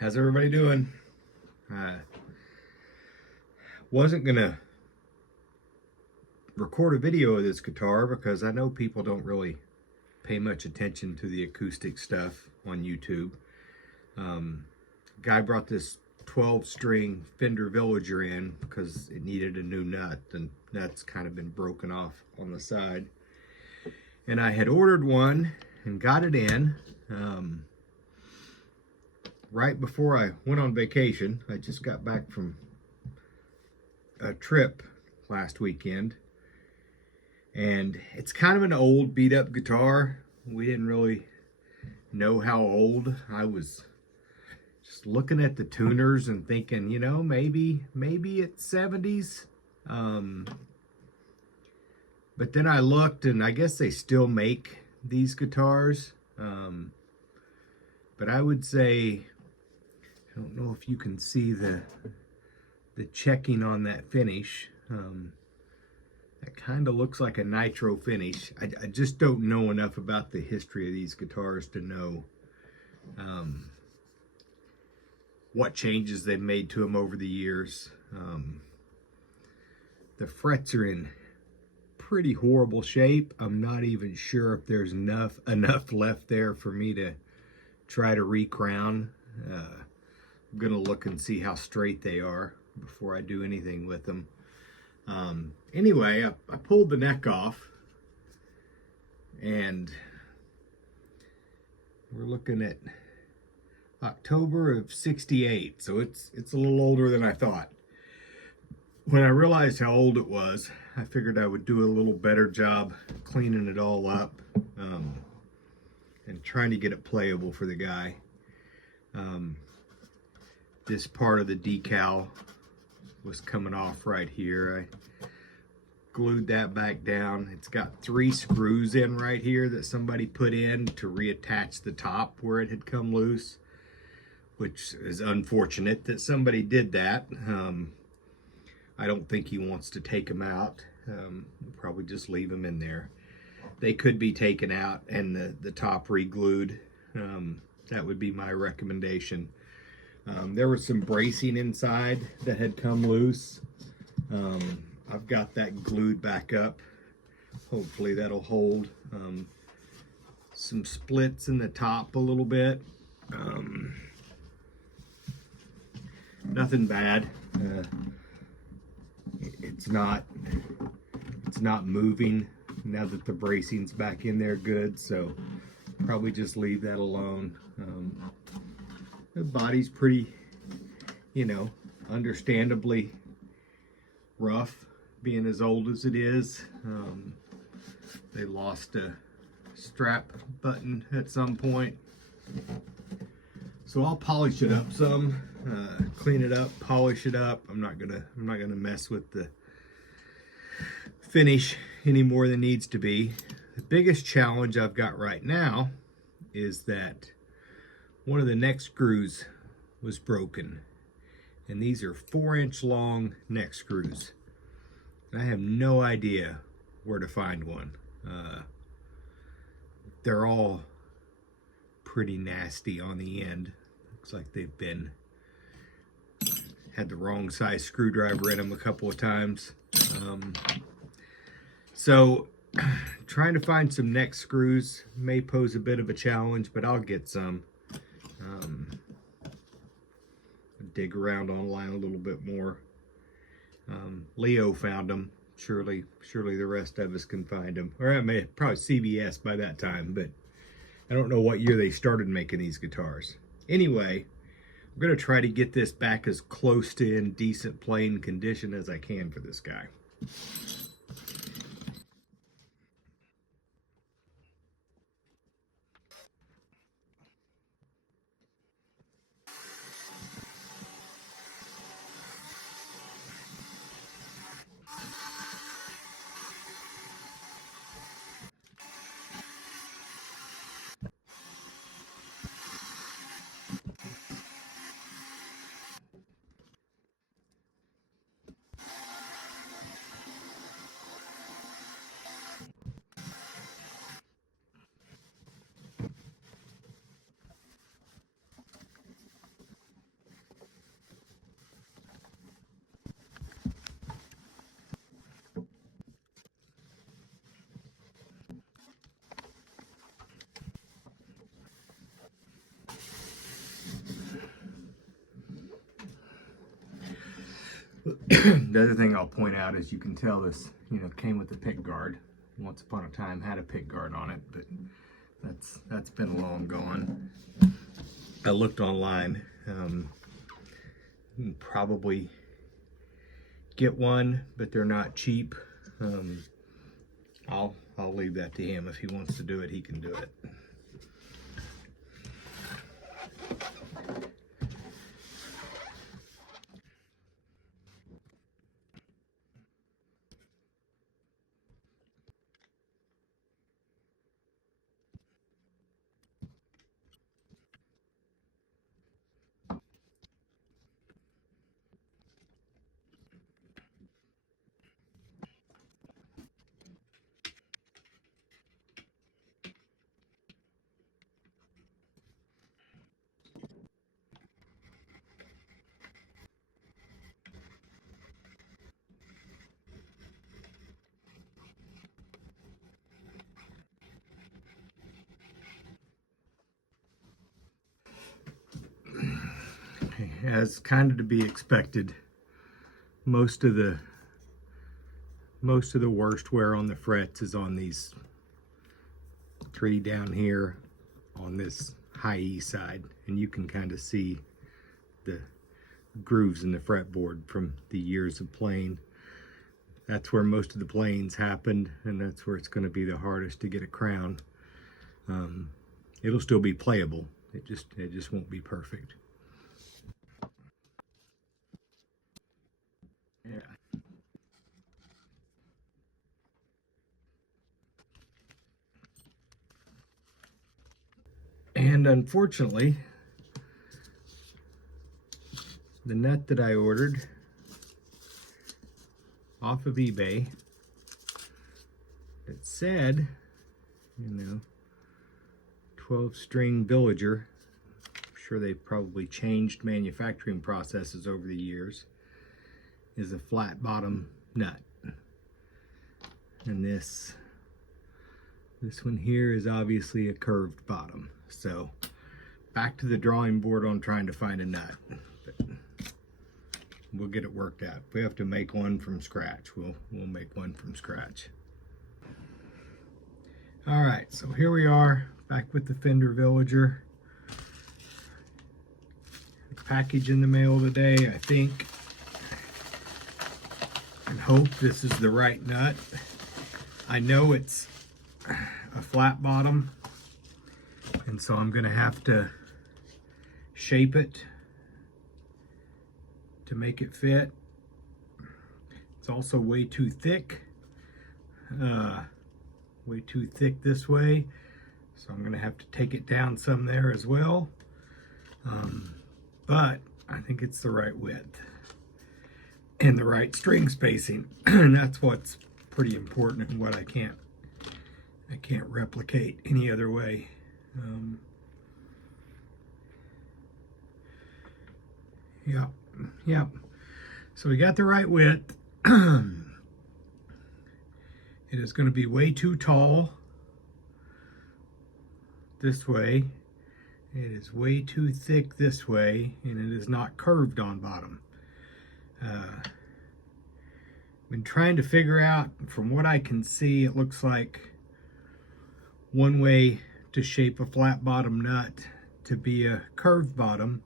How's everybody doing? Wasn't gonna record a video of this guitar because I know people don't really pay much attention to the acoustic stuff on YouTube. Guy brought this 12-string Fender Villager in because it needed a new nut. The nut's kind of been broken off on the side. And I had ordered one and got it in right before I went on vacation. I just got back from a trip last weekend. And it's kind of an old beat up guitar. We didn't really know how old. I was just looking at the tuners and thinking, you know, maybe it's 70s. But then I looked, and I guess they still make these guitars. But I would say, I don't know if you can see the checking on that finish. That kind of looks like a nitro finish. I just don't know enough about the history of these guitars to know what changes they've made to them over the years. The frets are in pretty horrible shape. I'm not even sure if there's enough left there for me to try to re-crown. I'm gonna look and see how straight they are before I do anything with them. Anyway, I pulled the neck off, and we're looking at October of '68, so it's a little older than I thought. When I realized how old it was, I figured I would do a little better job cleaning it all up and trying to get it playable for the guy. This part of the decal was coming off right here. I glued that back down. It's got 3 screws in right here that somebody put in to reattach the top where it had come loose, which is unfortunate that somebody did that. I don't think he wants to take them out. We'll probably just leave them in there. They could be taken out and the top re-glued. That would be my recommendation. There was some bracing inside that had come loose. I've got that glued back up. Hopefully that'll hold. Some splits in the top a little bit. Nothing bad. It's not moving now that the bracing's back in there good, so probably just leave that alone. The body's pretty, you know, understandably rough, being as old as it is. They lost a strap button at some point. So I'll polish it up some, clean it up, polish it up. I'm not gonna mess with the finish any more than needs to be. The biggest challenge I've got right now is that one of the neck screws was broken, and these are 4-inch long neck screws. And I have no idea where to find one. They're all pretty nasty on the end. Looks like they've been had the wrong size screwdriver in them a couple of times. So trying to find some neck screws may pose a bit of a challenge, but I'll get some. Dig around online a little bit more. Leo found them. Surely the rest of us can find them. Or I may probably CBS by that time, but I don't know what year they started making these guitars. Anyway, I'm gonna try to get this back as close to in decent playing condition as I can for this guy. The other thing I'll point out is you can tell this, came with a pick guard. Once upon a time had a pick guard on it, but that's been long gone. I looked online. You can probably get one, but they're not cheap. I'll leave that to him. If he wants to do it, he can do it. As kind of to be expected, most of the worst wear on the frets is on these three down here on this high E side, and you can kind of see the grooves in the fretboard from the years of playing. That's where most of the playing's happened, and that's where it's going to be the hardest to get a crown. It'll still be playable. It just won't be perfect. Yeah. And unfortunately, the nut that I ordered off of eBay, it said, 12-string villager. I'm sure they've probably changed manufacturing processes over the years, is a flat bottom nut. And this one here is obviously a curved bottom. So back to the drawing board on trying to find a nut. But we'll get it worked out. If we have to make one from scratch, we'll make one from scratch. All right, so here we are back with the Fender Villager. Package in the mail today, I think. And hope this is the right nut. I know it's a flat bottom, and so I'm gonna have to shape it to make it fit. It's also way too thick. Way too thick this way, so I'm gonna have to take it down some there as well. But I think it's the right width and the right string spacing. And that's what's pretty important and what I can't replicate any other way. Yeah. So we got the right width. It is going to be way too tall this way. It is way too thick this way, and it is not curved on bottom. Been trying to figure out, from what I can see, it looks like one way to shape a flat bottom nut to be a curved bottom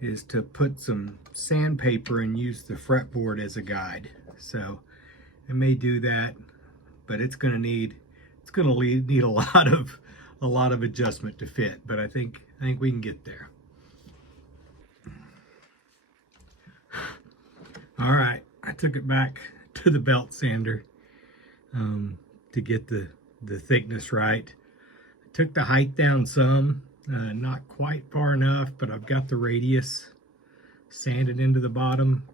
is to put some sandpaper and use the fretboard as a guide. So I may do that, but it's going to need a lot of adjustment to fit, but I think we can get there. All right, I took it back to the belt sander to get the thickness right. I took the height down some, not quite far enough, but I've got the radius sanded into the bottom,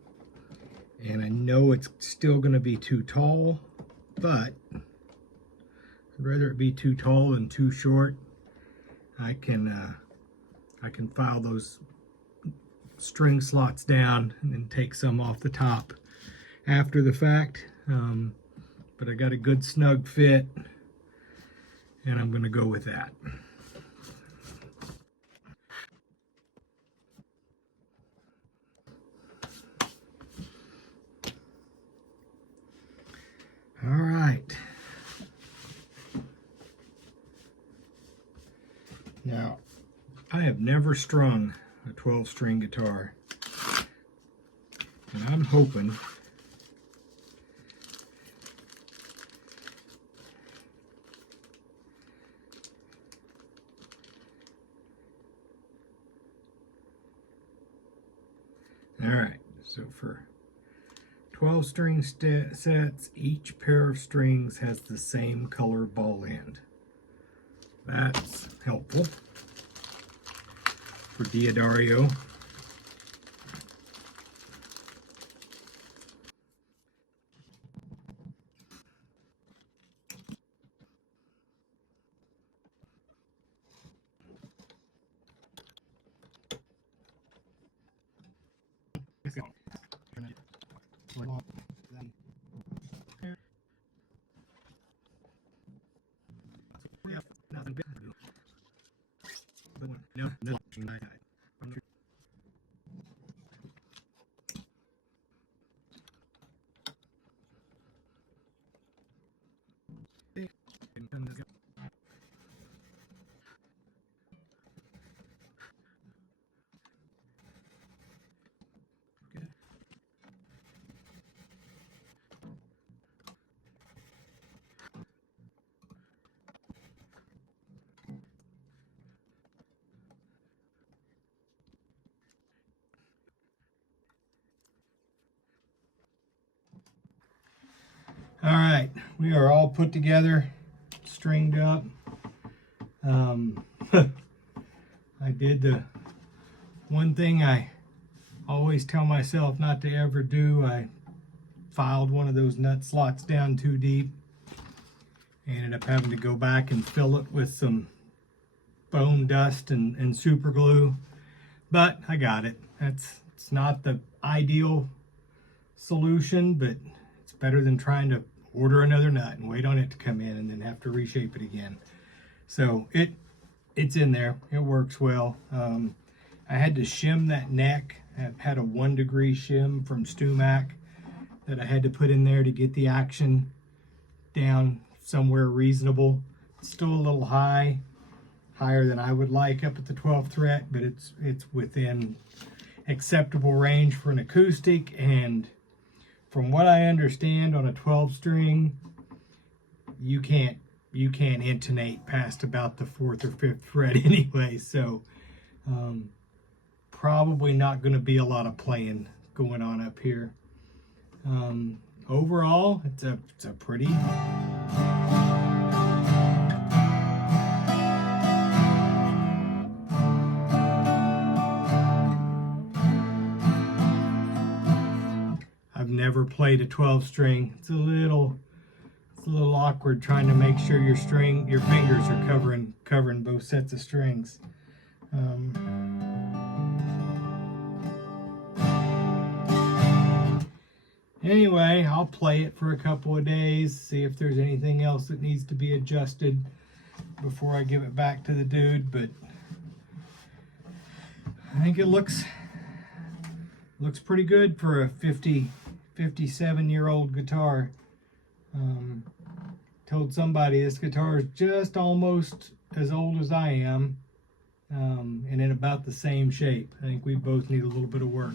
and I know it's still going to be too tall, but I'd rather it be too tall than too short. I can file those string slots down and then take some off the top after the fact. But I got a good snug fit, and I'm going to go with that. I have never strung a 12-string guitar, and I'm hoping alright, so for 12-string sets, each pair of strings has the same color ball end. That's helpful for Diodario. All right, we are all put together, stringed up. I did the one thing I always tell myself not to ever do. I filed one of those nut slots down too deep. I ended up having to go back and fill it with some bone dust and super glue, but I got it. It's not the ideal solution, but it's better than trying to order another nut and wait on it to come in and then have to reshape it again. So it's in there. It works well. I had to shim that neck. I had a 1 degree shim from StewMac that I had to put in there to get the action down somewhere reasonable. It's still a little high, higher than I would like up at the 12th fret, but it's within acceptable range for an acoustic. And from what I understand, on a 12 string, you can't intonate past about the 4th or 5th fret anyway. So probably not going to be a lot of playing going on up here. Overall, it's a pretty I've never played a 12 string. It's a little awkward trying to make sure your fingers are covering both sets of strings. Anyway, I'll play it for a couple of days, see if there's anything else that needs to be adjusted before I give it back to the dude, but I think it looks pretty good for a 57-year-old guitar. Told somebody this guitar is just almost as old as I am, and in about the same shape. I think we both need a little bit of work.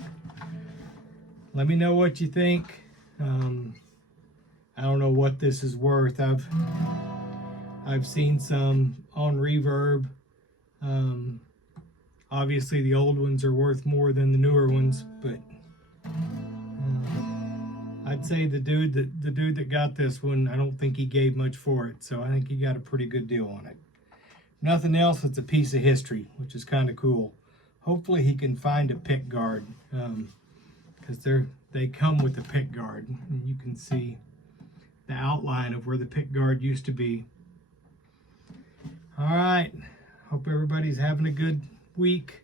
Let me know what you think. I don't know what this is worth. I've seen some on Reverb. Obviously the old ones are worth more than the newer ones, but I'd say the dude that got this one, I don't think he gave much for it, so I think he got a pretty good deal on it. If nothing else, it's a piece of history, which is kind of cool. Hopefully he can find a pick guard, because they come with a pick guard, and you can see the outline of where the pick guard used to be. All right, hope everybody's having a good week,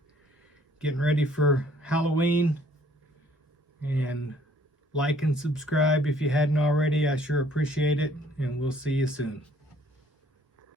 getting ready for Halloween, and like and subscribe if you hadn't already. I sure appreciate it, and we'll see you soon.